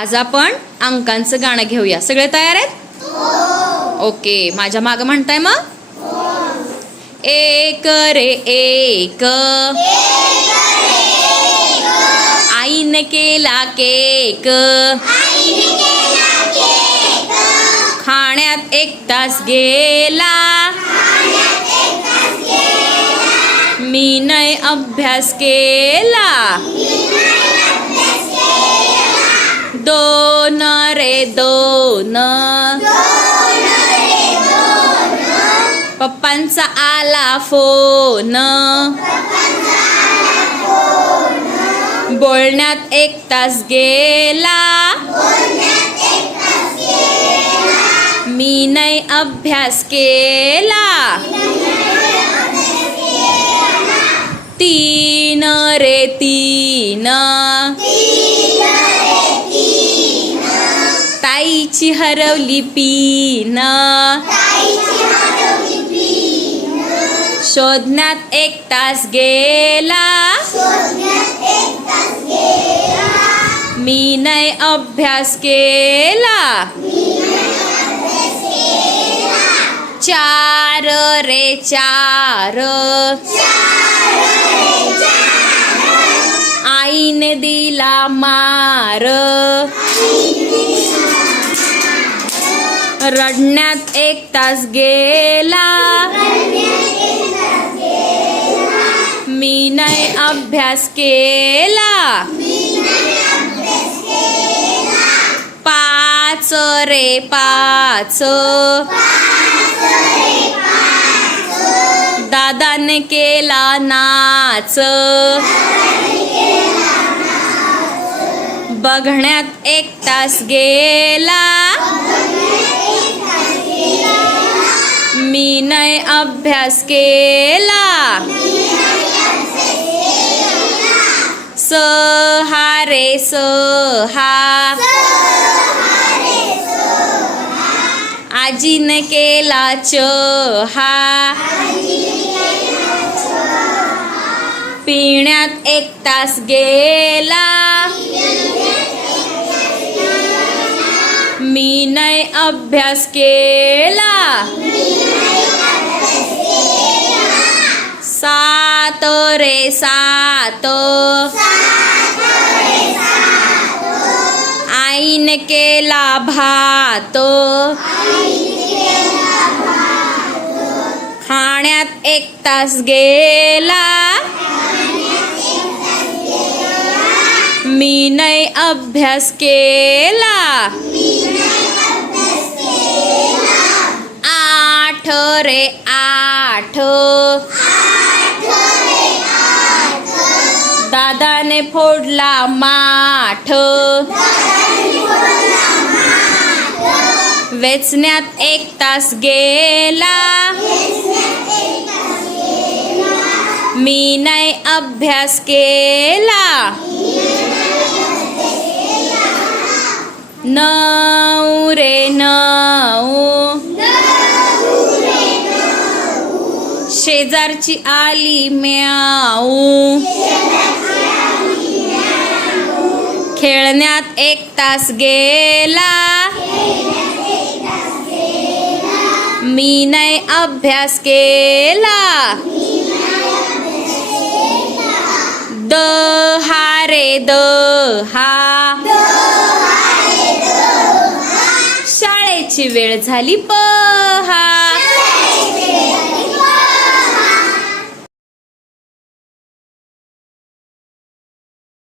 आज आपण अंकांचं गाणं घेऊया. सगळे तयार आहेत? ओके. माझ्या मागं म्हणताय मग? एक रे एक. आईने केला केक. खाण्यात एक तास गेला. मी नाही अभ्यास केला. दोन रे दोन. पप्पांचा आला फोन. बोलण्यात एक तास गेला. मी नाही अभ्यास केला. तीन रे तीन. ताईची हरवली पीन. शोधण्यात एक तास गेला. मी नाही अभ्यास केला. चार रे चार. आईने दिला मार. रडण्यात एक तास गेला. मी नाही अभ्यास केला. पाच रे पाच. दादाने केला नाच. बघण्यात एक तास गेला. विनय अभ्यास केला. सहा रे सहा. आजीने केला चहा. पिण्यात एक तास गेला. मी नाही अभ्यास केला. सात रे सात. आईन केला भात. खाण्यात एक तास गेला. मी नाही अभ्यास केला. आठ रे आठ दादाने फोडला माठ. वेचण्यात एक तास गेला. मी नाही अभ्यास केला. नऊ रे नऊ. शेजारची आली म्याऊ. खेळण्यात एक तास गेला. मी नाही अभ्यास केला. द हा रे द हा शाळेची वेळ झाली पण